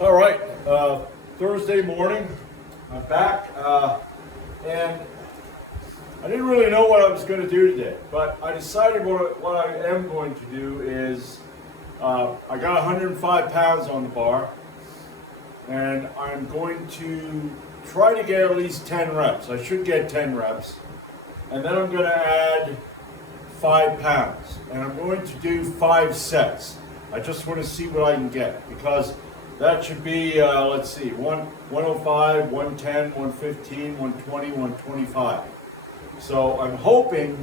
All right, Thursday morning, I'm back, and I didn't really know what I was going to do today, but I decided what I am going to do is, I got 105 pounds on the bar, and I'm going to try to get at least 10 reps. I should get 10 reps, and then I'm going to add 5 pounds, and I'm going to do 5 sets. I just want to see what I can get, because that should be, let's see, 105, 110, 115, 120, 125. So I'm hoping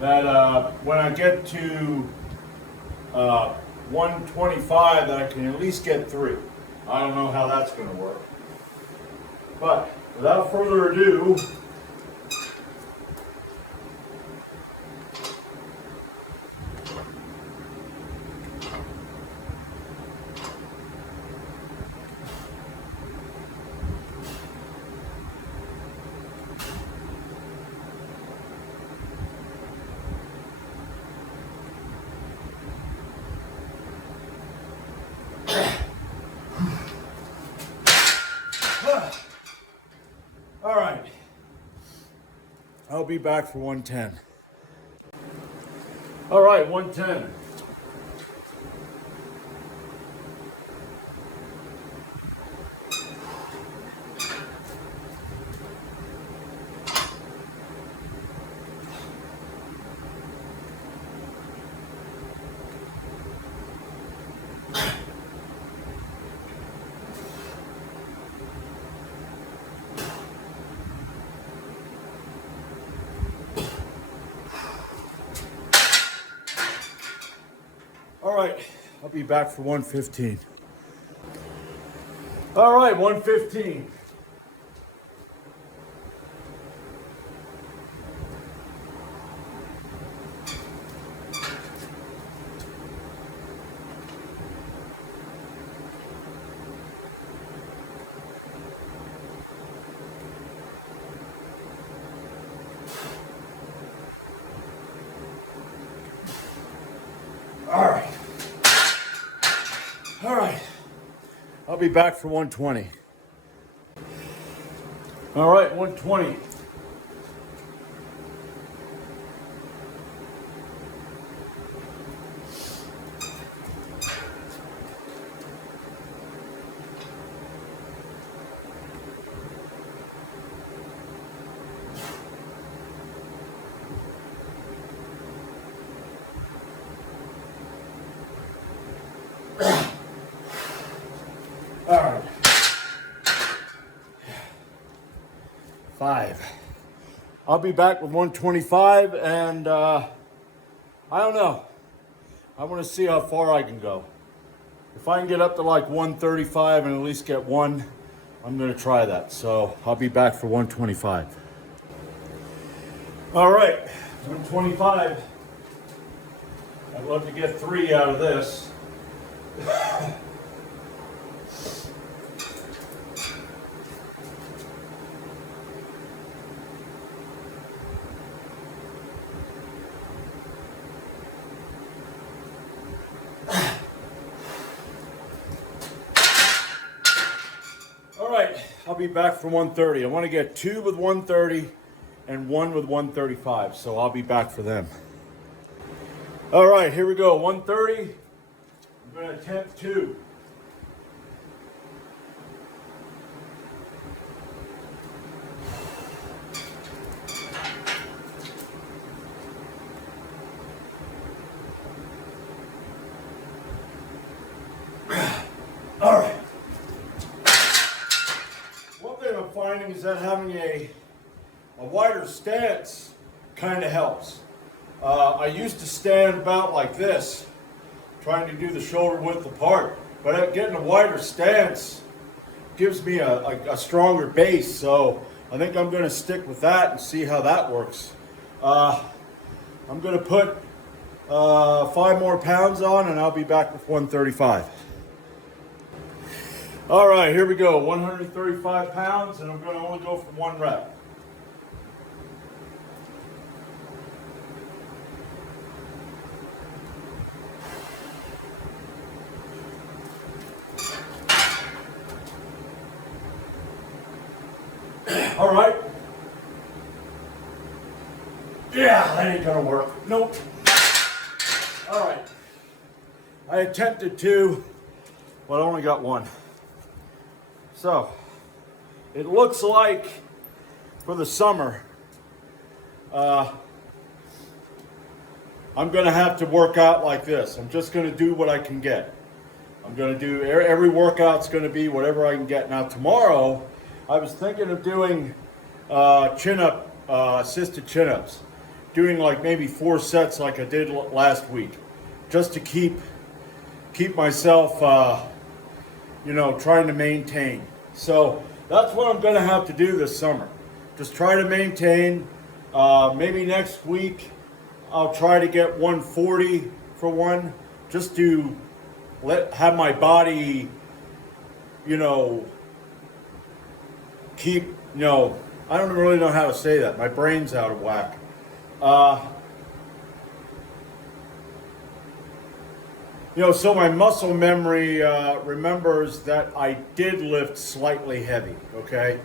that when I get to 125, that I can at least get 3. I don't know how that's going to work. But without further ado, all right, I'll be back for 110. All right, 110. All right, I'll be back for 115. All right, 115. All right. All right. I'll be back for 120. All right, 120. All right. 5. I'll be back with 125, and I don't know. I want to see how far I can go. If I can get up to like 135 and at least get 1, I'm going to try that. So I'll be back for 125. All right, 125. I'd love to get 3 out of this. All right, I'll be back for 130. I want to get 2 with 130 and 1 with 135, so I'll be back for them. All right, here we go, 130. I'm going to attempt 2. All right. One thing I'm finding is that having a wider stance kind of helps. I used to stand about like this, trying to do the shoulder width apart, but getting a wider stance gives me a stronger base, so I think I'm going to stick with that and see how that works. I'm going to put 5 more pounds on, and I'll be back with 135. All right, here we go, 135 pounds, and I'm going to only go for 1 rep. Yeah, that ain't gonna work. Nope. All right. I attempted to, but I only got one. So, it looks like for the summer, I'm gonna have to work out like this. I'm just gonna do what I can get. I'm gonna do, every workout's gonna be whatever I can get. Now tomorrow, I was thinking of doing chin-up, assisted chin-ups. Doing like maybe 4 sets like I did last week. Just to keep myself, trying to maintain. So that's what I'm gonna have to do this summer. Just try to maintain. Maybe next week, I'll try to get 140 for one, just to have my body, keep, I don't really know how to say that. My brain's out of whack. So my muscle memory remembers that I did lift slightly heavy, okay?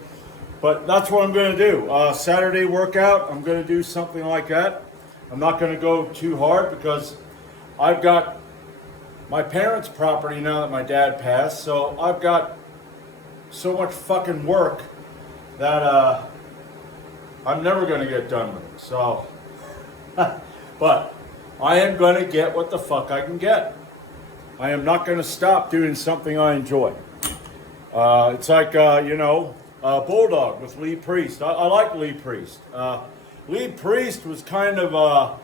But that's what I'm going to do. Saturday workout, I'm going to do something like that. I'm not going to go too hard because I've got my parents' property now that my dad passed, so I've got so much fucking work that I'm never going to get done with it. So, but I am going to get what the fuck I can get. I am not going to stop doing something I enjoy. It's like, Bulldog with Lee Priest. I like Lee Priest. Lee Priest was kind of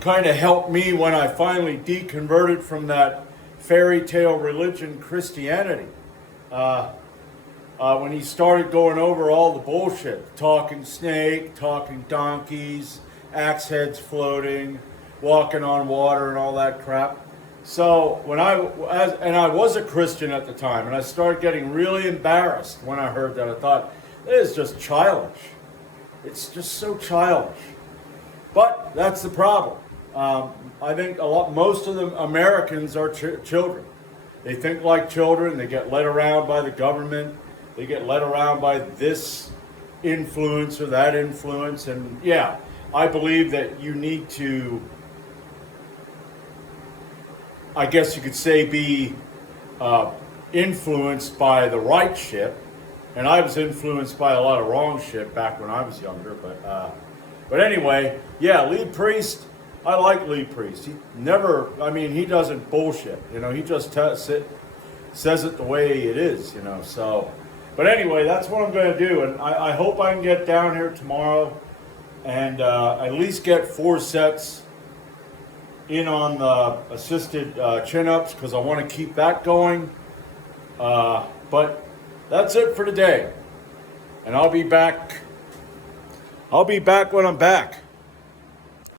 kind of helped me when I finally deconverted from that fairy tale religion Christianity. When he started going over all the bullshit, talking snake, talking donkeys, axe heads floating, walking on water and all that crap. So when I was a Christian at the time, and I started getting really embarrassed when I heard that. I thought, it is just childish. It's just so childish. But that's the problem. I think most of the Americans are children. They think like children. They get led around by the government. They get led around by this influence or that influence. And yeah, I believe that you need to, I guess you could say, be influenced by the right shit. And I was influenced by a lot of wrong shit back when I was younger. But anyway, yeah, Lee Priest, I like Lee Priest. He doesn't bullshit. He just says it the way it is, so. But anyway, that's what I'm going to do. And I hope I can get down here tomorrow and at least get 4 sets in on the assisted chin-ups, because I want to keep that going. But that's it for today. And I'll be back when I'm back.